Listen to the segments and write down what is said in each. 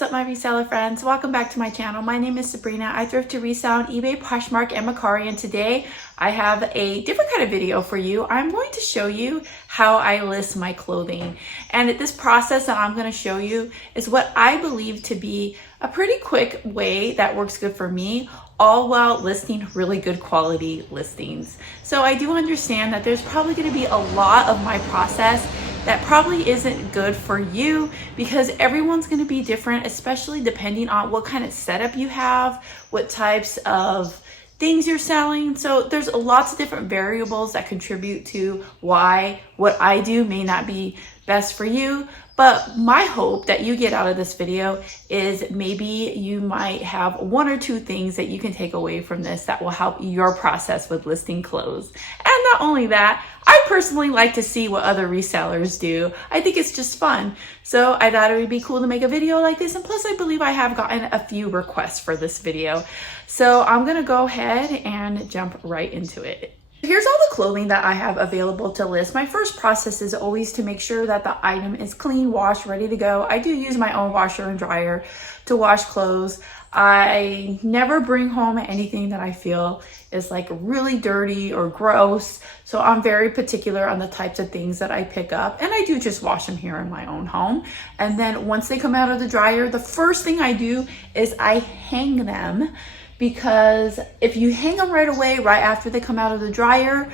what's up my reseller friends? Welcome back to my channel. My name is Sabrina. I thrift to resell on eBay, Poshmark, and Mercari, and today I have a different kind of video for you. I'm going to show you how I list my clothing. And this process that I'm going to show you is what I believe to be a pretty quick way that works good for me, all while listing really good quality listings. So I do understand that there's probably going to be a lot of my process that probably isn't good for you because everyone's going to be different, especially depending on what kind of setup you have, what types of things you're selling. So there's lots of different variables that contribute to why what I do may not be best for you. But my hope that you get out of this video is maybe you might have one or two things that you can take away from this that will help your process with listing clothes. And not only that, I personally like to see what other resellers do. I think it's just fun. So I thought it would be cool to make a video like this. And plus I believe I have gotten a few requests for this video. So I'm gonna go ahead and jump right into it. Here's all the clothing that I have available to list. My first process is always to make sure that the item is clean, washed, ready to go. I do use my own washer and dryer to wash clothes. I never bring home anything that I feel is like really dirty or gross. So I'm very particular on the types of things that I pick up, and I do just wash them here in my own home. And then once they come out of the dryer, the first thing I do is I hang them, because if you hang them right away, right after they come out of the dryer,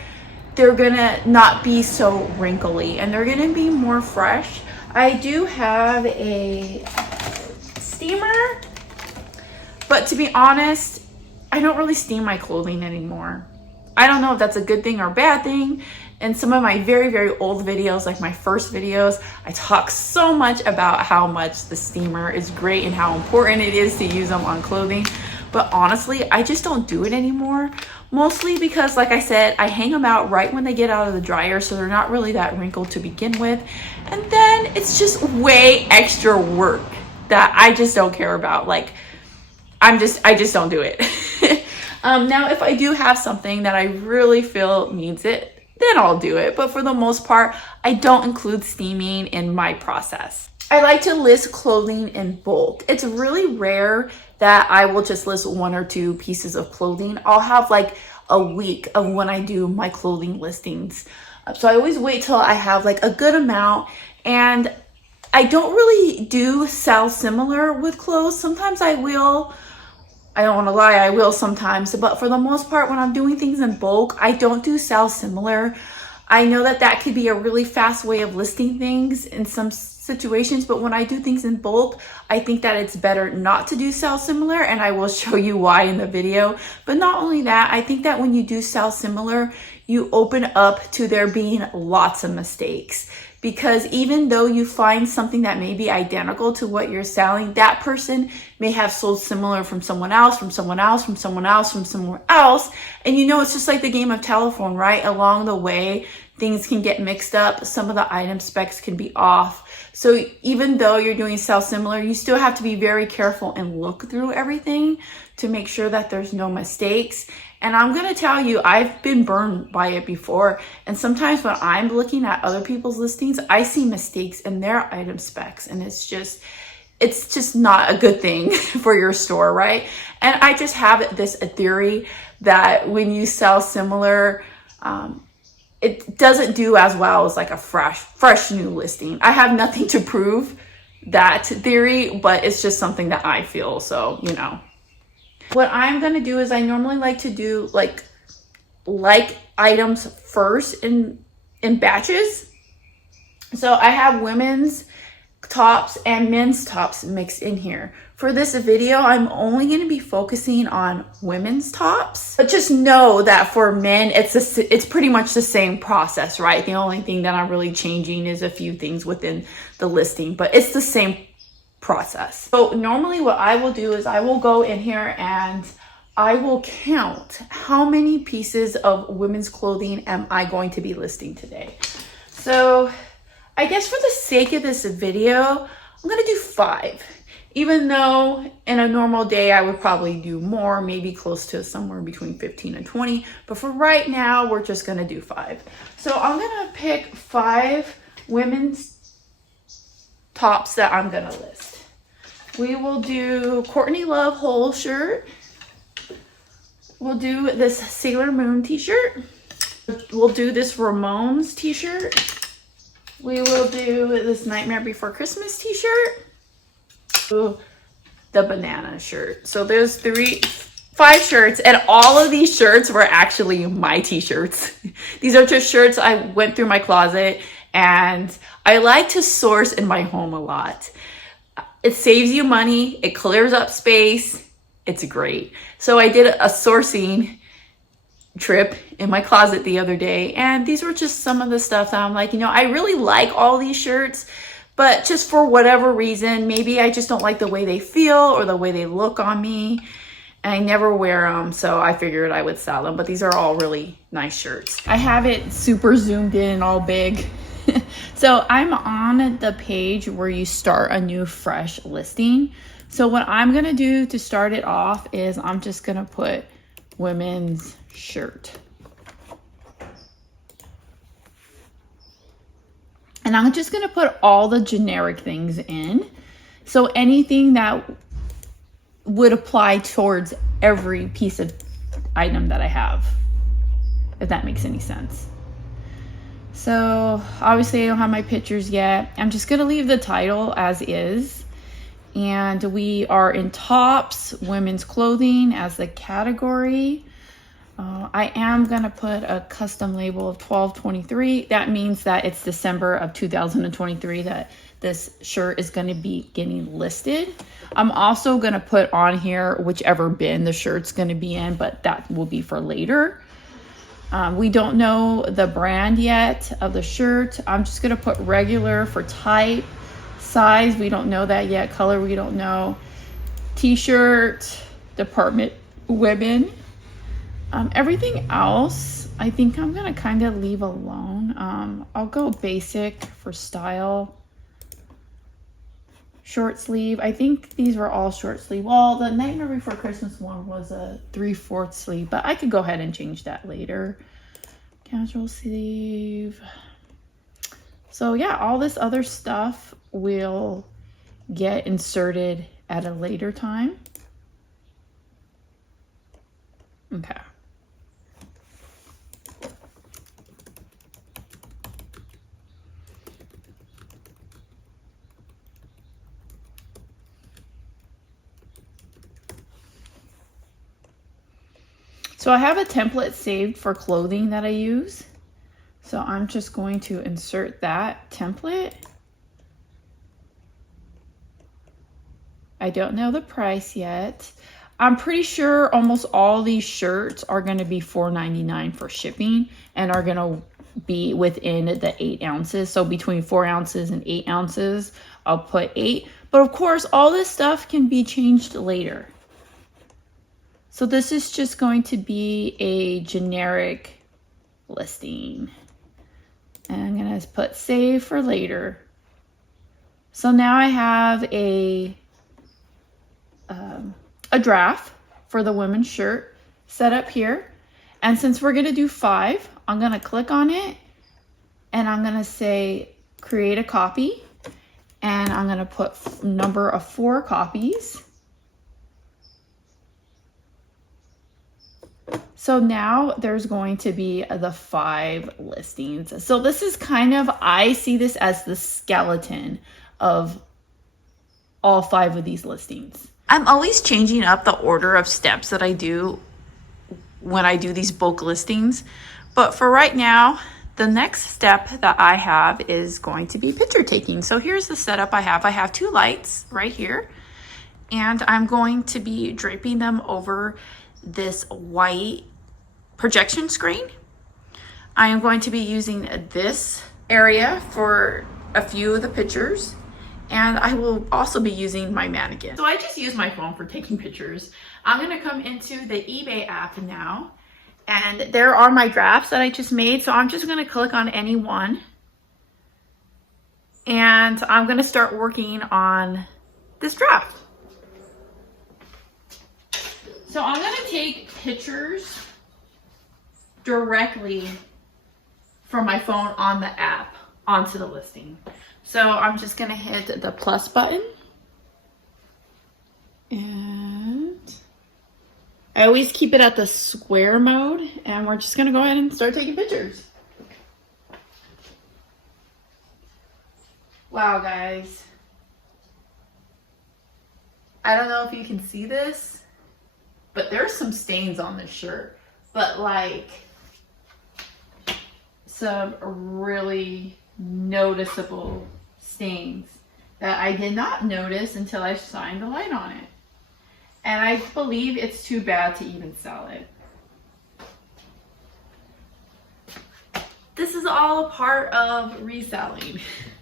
they're gonna not be so wrinkly and they're gonna be more fresh. I do have a steamer, but to be honest, I don't really steam my clothing anymore. I don't know if that's a good thing or a bad thing. In some of my very, very old videos, like my first videos, I talk so much about how much the steamer is great and how important it is to use them on clothing. But honestly, I just don't do it anymore. Mostly because, like I said, I hang them out right when they get out of the dryer, so they're not really that wrinkled to begin with. And then it's just way extra work that I just don't care about. Like, I just don't do it. Now, if I do have something that I really feel needs it, then I'll do it. But for the most part, I don't include steaming in my process. I like to list clothing in bulk. It's really rare that I will just list one or two pieces of clothing. I'll have like a week of when I do my clothing listings. So I always wait till I have like a good amount, and I don't really do sell similar with clothes. Sometimes I will. I don't want to lie, I will sometimes, but for the most part, when I'm doing things in bulk, I don't do sell similar. I know that that could be a really fast way of listing things in some situations, but when I do things in bulk, I think that it's better not to do sell similar, and I will show you why in the video. But not only that, I think that when you do sell similar, you open up to there being lots of mistakes. Because even though you find something that may be identical to what you're selling, that person may have sold similar from someone else, from someone else, from someone else, from somewhere else. And you know, it's just like the game of telephone, right? Along the way, things can get mixed up. Some of the item specs can be off. So even though you're doing sell similar, you still have to be very careful and look through everything to make sure that there's no mistakes. And I'm going to tell you, I've been burned by it before. And sometimes when I'm looking at other people's listings, I see mistakes in their item specs. And it's just not a good thing for your store, right? And I just have this theory that when you sell similar, it doesn't do as well as like a fresh new listing. I have nothing to prove that theory, but it's just something that I feel. So, you know. What I'm going to do is I normally like to do like items first in batches. So I have women's tops and men's tops mixed in here. For this video, I'm only going to be focusing on women's tops. But just know that for men, it's pretty much the same process, right? The only thing that I'm really changing is a few things within the listing, but it's the same process. So normally what I will do is I will go in here and I will count how many pieces of women's clothing am I going to be listing today. So I guess for the sake of this video, I'm going to do 5. Even though in a normal day, I would probably do more, maybe close to somewhere between 15 and 20. But for right now, we're just going to do 5. So I'm going to pick 5 women's tops that I'm going to list. We will do Courtney Love Whole shirt. We'll do this Sailor Moon t-shirt. We'll do this Ramones t-shirt. We will do this Nightmare Before Christmas t-shirt. The banana shirt. So there's 5 shirts, and all of these shirts were actually my t-shirts. These are just shirts I went through my closet, and I like to source in my home a lot. It saves you money, it clears up space, it's great. So I did a sourcing trip in my closet the other day, and these were just some of the stuff that I'm like, you know, I really like all these shirts, but just for whatever reason, maybe I just don't like the way they feel or the way they look on me, and I never wear them, so I figured I would sell them. But these are all really nice shirts. I have it super zoomed in, all big. So I'm on the page where you start a new fresh listing. So what I'm gonna do to start it off is I'm just gonna put women's shirt. And I'm just gonna put all the generic things in. So anything that would apply towards every piece of item that I have, if that makes any sense. So obviously I don't have my pictures yet. I'm just gonna leave the title as is. And we are in tops, women's clothing as the category. I am gonna put a custom label of 12/23. That means that it's December of 2023 that this shirt is gonna be getting listed. I'm also gonna put on here whichever bin the shirt's gonna be in, but that will be for later. We don't know the brand yet of the shirt. I'm just gonna put regular for type. Size, we don't know that yet. Color, we don't know. T-shirt, department, women. Everything else, I think I'm gonna kind of leave alone. I'll go basic for style. Short sleeve, I think these were all short sleeve. Well, the Nightmare Before Christmas one was a 3/4 sleeve, but I could go ahead and change that later. Casual sleeve. So yeah, all this other stuff will get inserted at a later time. Okay. So I have a template saved for clothing that I use. So I'm just going to insert that template. I don't know the price yet. I'm pretty sure almost all these shirts are going to be $4.99 for shipping and are going to be within the 8 ounces. So between 4 ounces and 8 ounces, I'll put 8. But of course, all this stuff can be changed later. So this is just going to be a generic listing. And I'm going to put save for later. So now I have a draft for the women's shirt set up here. And since we're going to do 5, I'm going to click on it and I'm going to say create a copy. And I'm going to put number of 4 copies. So now there's going to be the 5 listings. So this is kind of, I see this as the skeleton of all 5 of these listings. I'm always changing up the order of steps that I do when I do these bulk listings. But for right now, the next step that I have is going to be picture taking. So here's the setup I have. I have 2 lights right here, and I'm going to be draping them over this white projection screen. I am going to be using this area for a few of the pictures, and I will also be using my mannequin. So I just use my phone for taking pictures. I'm gonna come into the eBay app now, and there are my drafts that I just made. So I'm just gonna click on any one, and I'm gonna start working on this draft. So I'm gonna take pictures directly from my phone on the app onto the listing. So I'm just gonna hit the plus button. I always keep it at the square mode, and we're just gonna go ahead and start taking pictures. Wow, guys. I don't know if you can see this, but there's some stains on this shirt, but like some really noticeable stains that I did not notice until I shined the light on it. And I believe it's too bad to even sell it. This is all a part of reselling.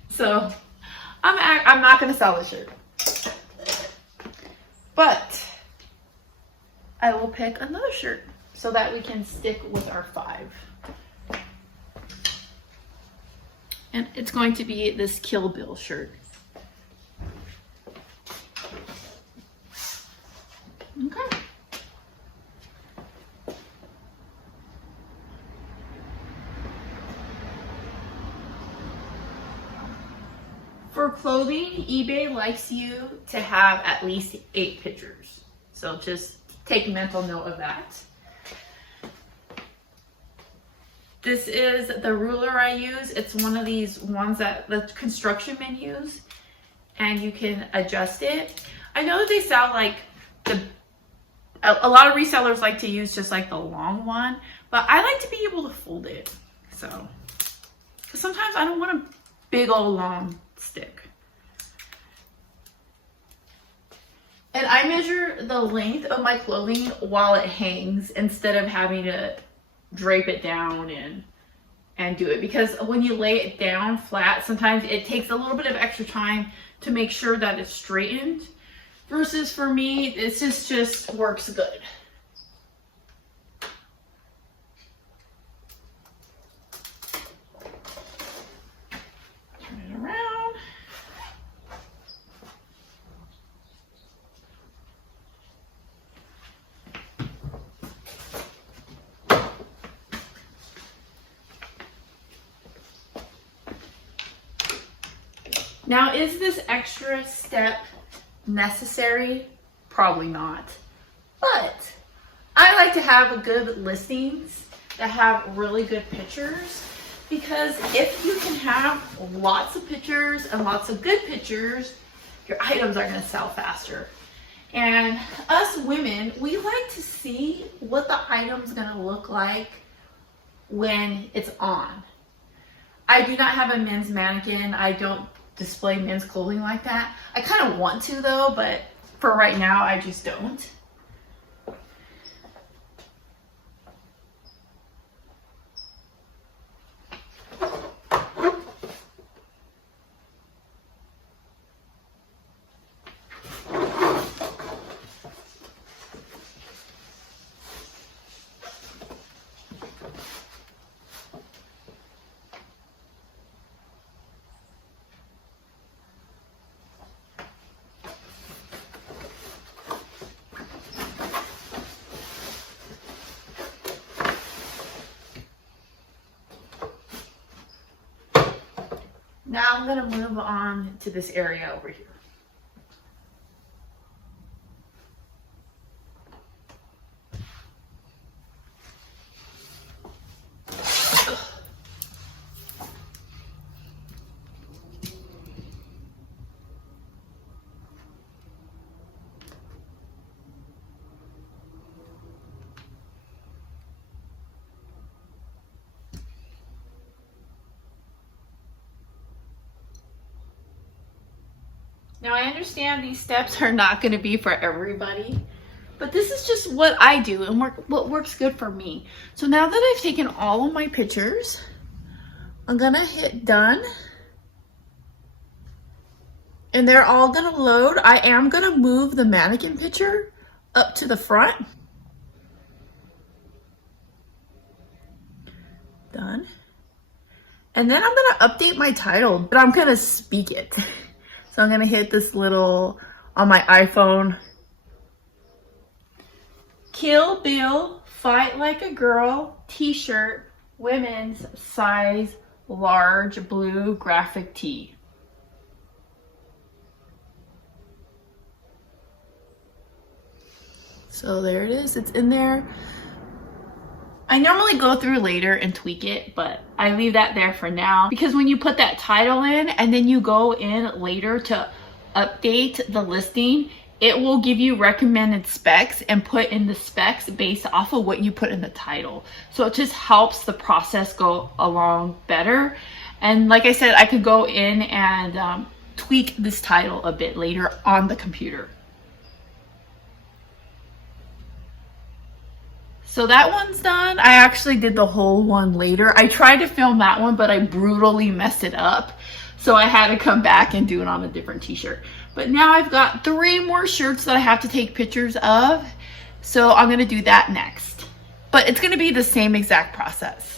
So I'm not gonna sell this shirt. But I will pick another shirt so that we can stick with our 5. And it's going to be this Kill Bill shirt. Okay. For clothing, eBay likes you to have at least 8 pictures. So just take mental note of that. This is the ruler I use. It's one of these ones that the construction men use, and you can adjust it. I know that they sell like a lot of resellers like to use just like the long one, but I like to be able to fold it. So, because sometimes I don't want a big old long stick. And I measure the length of my clothing while it hangs instead of having to drape it down and do it, because when you lay it down flat, sometimes it takes a little bit of extra time to make sure that it's straightened, versus for me, this just works good. Turn it around. Now, is this extra step necessary? Probably not. But I like to have good listings that have really good pictures, because if you can have lots of pictures and lots of good pictures, your items are going to sell faster. And us women, we like to see what the item's going to look like when it's on. I do not have a men's mannequin. I don't display men's clothing like that. I kind of want to though, but for right now I just don't. Now I'm going to move on to this area over here. Now I understand these steps are not going to be for everybody, but this is just what I do and what works good for me. So now that I've taken all of my pictures, I'm going to hit done. And they're all going to load. I am going to move the mannequin picture up to the front. Done. And then I'm going to update my title, but I'm going to speak it. So I'm gonna hit this little, on my iPhone, Kill Bill, Fight Like a Girl, t-shirt, women's size large blue graphic tee. So there it is, it's in there. I normally go through later and tweak it, but I leave that there for now because when you put that title in and then you go in later to update the listing, it will give you recommended specs and put in the specs based off of what you put in the title. So it just helps the process go along better. And like I said, I could go in and tweak this title a bit later on the computer. So that one's done. I actually did the whole one later. I tried to film that one, but I brutally messed it up. So I had to come back and do it on a different t-shirt. But now I've got 3 more shirts that I have to take pictures of. So I'm gonna do that next. But it's gonna be the same exact process.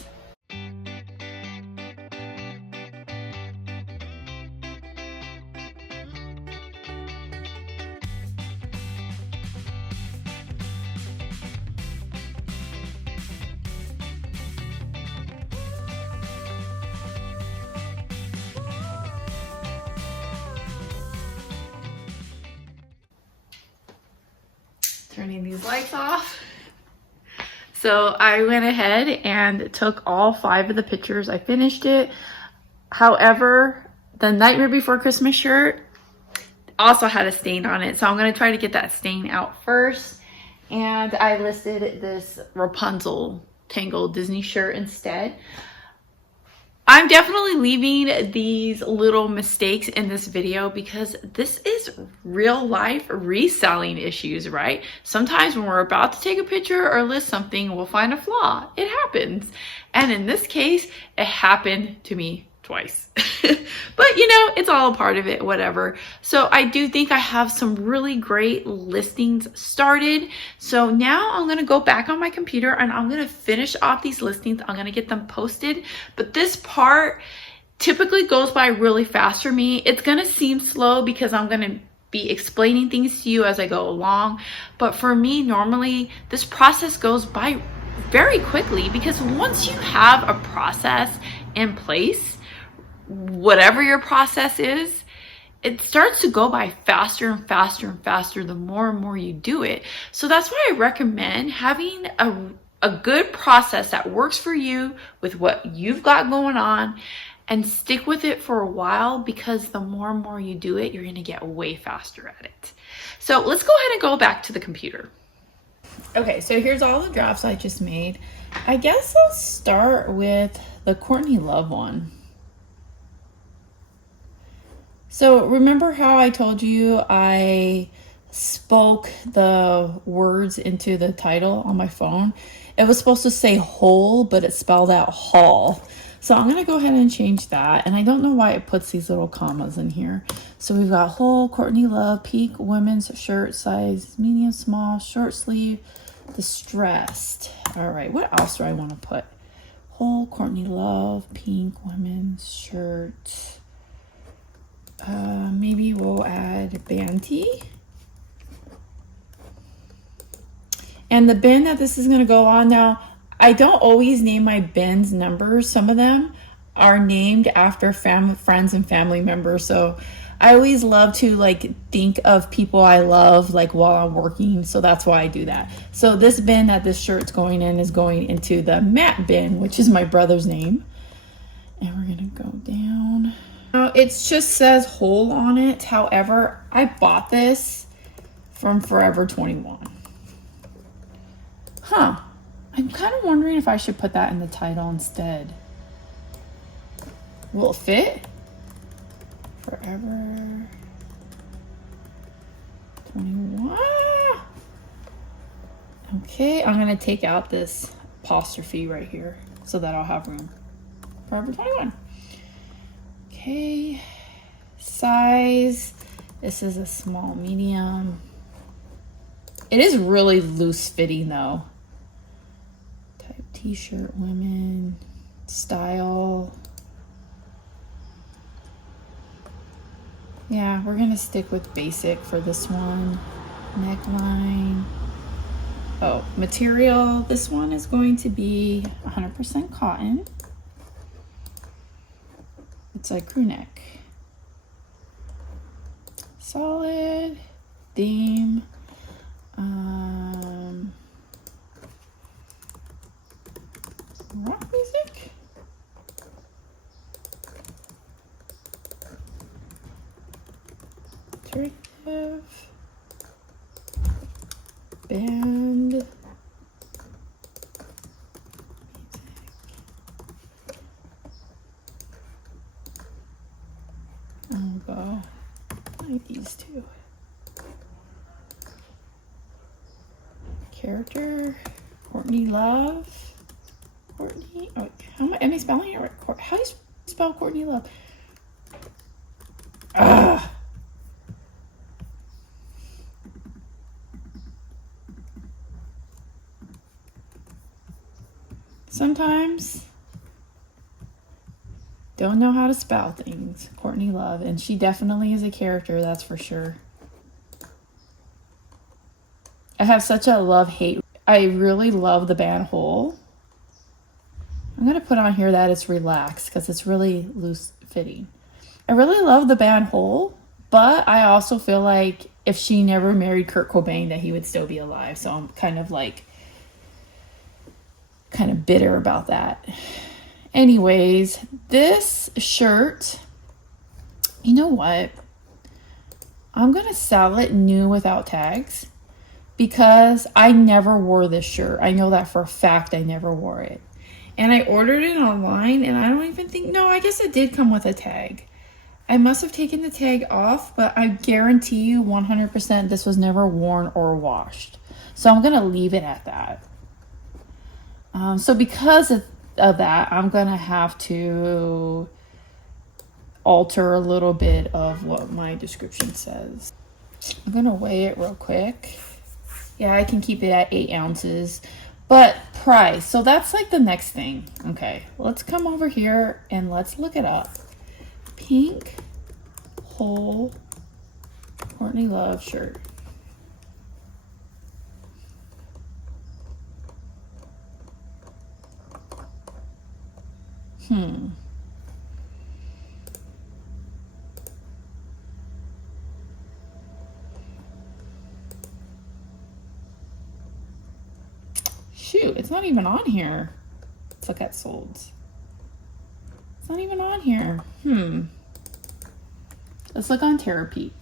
Turning these lights off. So I went ahead and took all 5 of the pictures. I finished it. However, the Nightmare Before Christmas shirt also had a stain on it. So I'm going to try to get that stain out first. And I listed this Rapunzel Tangled Disney shirt instead. I'm definitely leaving these little mistakes in this video because this is real life reselling issues, right? Sometimes when we're about to take a picture or list something, we'll find a flaw. It happens. And in this case, it happened to me twice. But you know, it's all a part of it, whatever. So I do think I have some really great listings started. So now I'm going to go back on my computer and I'm going to finish off these listings. I'm going to get them posted. But this part typically goes by really fast for me. It's going to seem slow because I'm going to be explaining things to you as I go along. But for me, normally this process goes by very quickly because once you have a process in place, whatever your process is, it starts to go by faster and faster and faster the more and more you do it. So that's why I recommend having a good process that works for you with what you've got going on and stick with it for a while because the more and more you do it, you're going to get way faster at it. So let's go ahead and go back to the computer. Okay, so here's all the drafts I just made. I guess I'll start with the Courtney Love one. So remember how I told you I spoke the words into the title on my phone? It was supposed to say whole, but it spelled out haul. So I'm going to go ahead and change that. And I don't know why it puts these little commas in here. So we've got whole, Courtney Love, pink women's shirt, size medium, small, short sleeve, distressed. All right, what else do I want to put? Whole, Courtney Love, pink women's shirt. Maybe we'll add Banty. And the bin that this is going to go on now, I don't always name my bins numbers. Some of them are named after friends and family members. So I always love to like think of people I love like while I'm working. So that's why I do that. So this bin that this shirt's going in is going into the Matt bin, which is my brother's name. And we're going to go down. Now it just says whole on it. However, I bought this from Forever 21. Huh. I'm kind of wondering if I should put that in the title instead. Will it fit? Forever 21. Okay, I'm going to take out this apostrophe right here so that I'll have room. Forever 21. Okay, size, this is a small medium. It is really loose fitting though. Type t-shirt, women, style. Yeah, we're gonna stick with basic for this one. Neckline. Oh, material, this one is going to be 100% cotton. It's a crew neck. Solid theme. And I'll go like these two. Character, Courtney Love. Courtney, oh, how am I spelling it right? How do you spell Courtney Love? Ah. Sometimes don't know how to spell things. Courtney Love, and she definitely is a character, that's for sure. I have such a love-hate. I really love the band Hole. I'm going to put on here that it's relaxed because it's really loose fitting. I really love the band Hole, but I also feel like if she never married Kurt Cobain that he would still be alive. So I'm kind of bitter about that. Anyways, this shirt, you know what? I'm going to sell it new without tags. Because I never wore this shirt. I know that for a fact. I never wore it. And I ordered it online, and I don't even think, no, I guess it did come with a tag. I must have taken the tag off, but I guarantee you 100% this was never worn or washed. So I'm going to leave it at that. So because of that, I'm going to have to alter a little bit of what my description says. I'm going to weigh it real quick. Yeah, I can keep it at 8 ounces, but price. So that's like the next thing. Okay, let's come over here and let's look it up. Pink Hole Courtney Love shirt. Shoot, it's not even on here. Let's look at solds. It's not even on here. Let's look on Terapeak.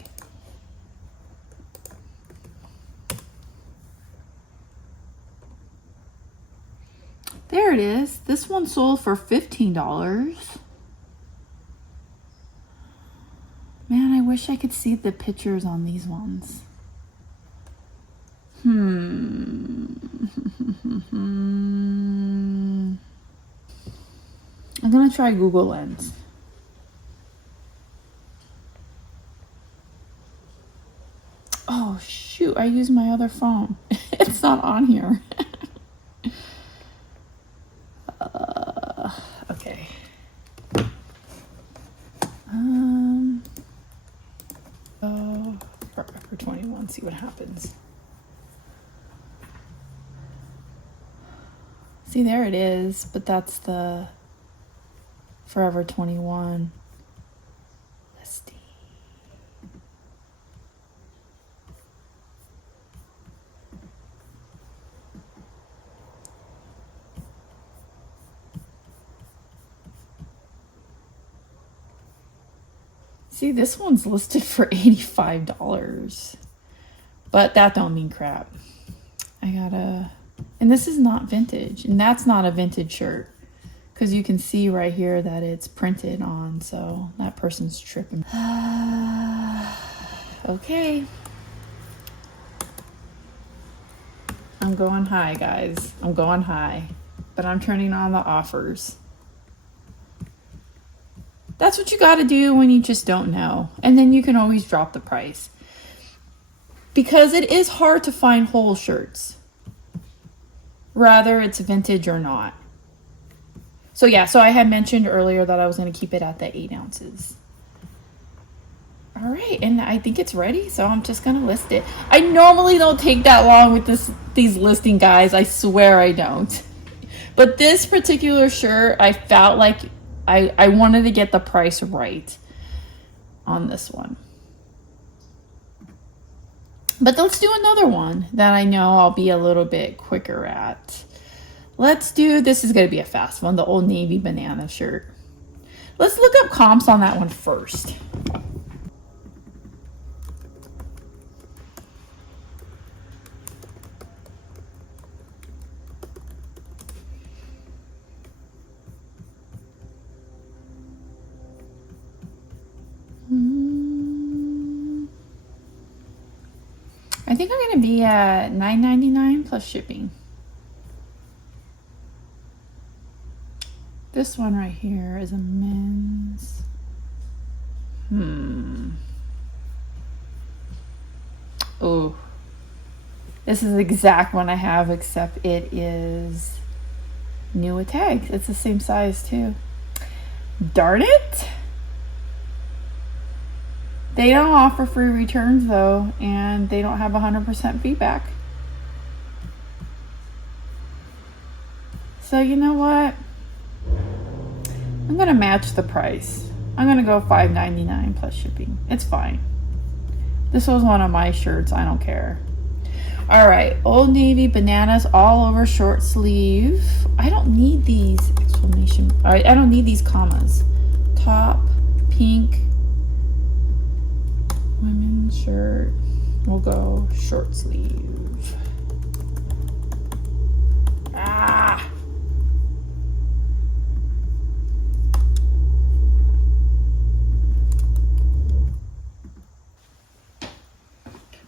There it is. This one sold for $15. Man, I wish I could see the pictures on these ones. I'm gonna try Google Lens. Oh shoot, I used my other phone. It's not on here. Okay. For 21, see what happens. See, there it is, but that's the Forever 21 listing. See, this one's listed for $85, but that don't mean crap. And this is not vintage, and that's not a vintage shirt. Because you can see right here that it's printed on, so that person's tripping. Okay. I'm going high, guys. I'm going high. But I'm turning on the offers. That's what you got to do when you just don't know. And then you can always drop the price. Because it is hard to find whole shirts. Whether it's vintage or not. So yeah, so I had mentioned earlier that I was going to keep it at the 8 ounces. All right, and I think it's ready, so I'm just going to list it. I normally don't take that long with these listing guys. I swear I don't. But this particular shirt, I felt like I wanted to get the price right on this one. But let's do another one that I know I'll be a little bit quicker at. Let's do, this is going to be a fast one, the Old Navy banana shirt. Let's look up comps on that one first. I think I'm gonna be at $9.99 plus shipping. This one right here is a men's. Oh, this is the exact one I have, except it is new with tags. It's the same size too. Darn it! They don't offer free returns though, and they don't have 100% feedback. So you know what? I'm gonna match the price. I'm gonna go $5.99 plus shipping. It's fine. This was one of my shirts. I don't care. All right, Old Navy bananas all over short sleeve. I don't need these exclamation. All right, I don't need these commas. Top, pink, women's shirt. We'll go short sleeve. Ah.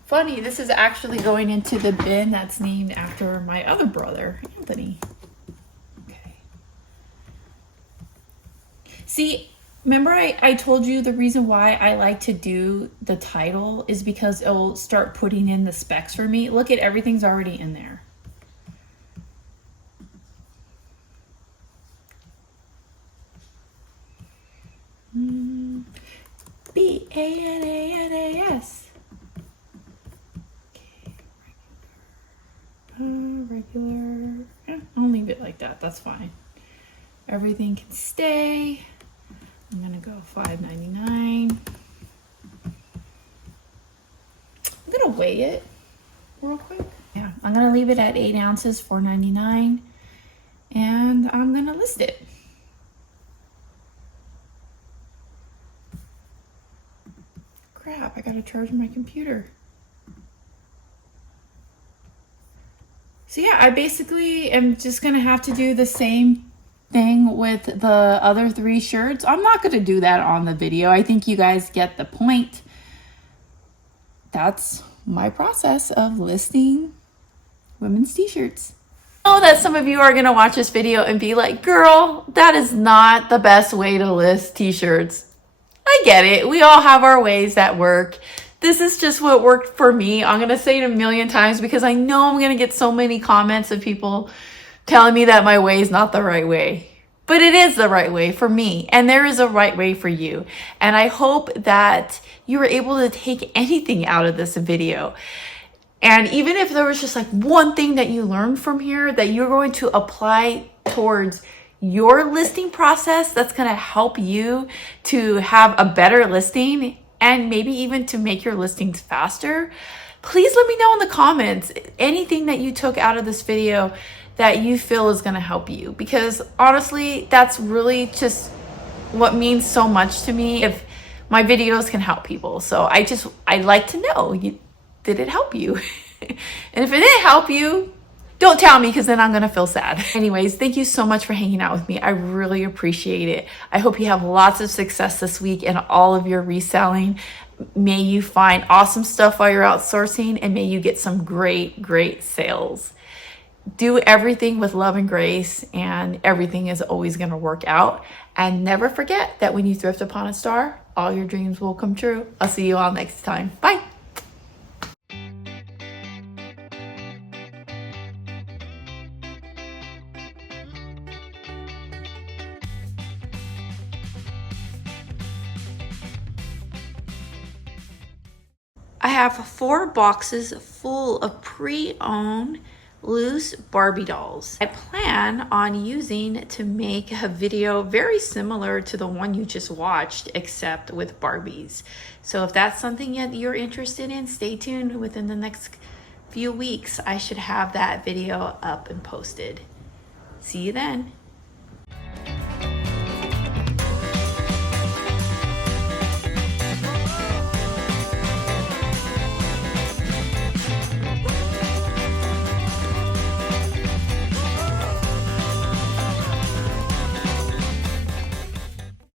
Funny, this is actually going into the bin that's named after my other brother, Anthony. Okay. See, remember I told you the reason why I like to do the title is because it'll start putting in the specs for me. Look at everything's already in there. B-A-N-A-N-A-S. Regular. Yeah, I'll leave it like that. That's fine. Everything can stay. I'm gonna go $5.99. I'm gonna weigh it real quick. Yeah, I'm gonna leave it at 8 ounces, $4.99, and I'm gonna list it. Crap! I gotta charge my computer. So yeah, I basically am just gonna have to do the same thing with the other 3 shirts. I'm not gonna do that on the video. I think you guys get the point. That's my process of listing women's t-shirts. I know that some of you are gonna watch this video and be like, girl, that is not the best way to list t-shirts. I get it. We all have our ways that work. This is just what worked for me. I'm going to say it a million times because I know I'm going to get so many comments of people telling me that my way is not the right way. But it is the right way for me, and there is a right way for you. And I hope that you were able to take anything out of this video. And even if there was just like one thing that you learned from here that you're going to apply towards your listing process, that's going to help you to have a better listing and maybe even to make your listings faster, please let me know in the comments anything that you took out of this video that you feel is going to help you, because honestly, that's really just what means so much to me if my videos can help people. So I'd like to know, did it help you? And if it didn't help you, don't tell me, because then I'm going to feel sad. Anyways, thank you so much for hanging out with me. I really appreciate it. I hope you have lots of success this week in all of your reselling. May you find awesome stuff while you're outsourcing, and may you get some great, great sales. Do everything with love and grace, and everything is always going to work out. And never forget that when you thrift upon a star, all your dreams will come true. I'll see you all next time. Bye. I have 4 boxes full of pre-owned loose Barbie dolls. I plan on using to make a video very similar to the one you just watched, except with Barbies. So if that's something that you're interested in, stay tuned. Within the next few weeks, I should have that video up and posted. See you then.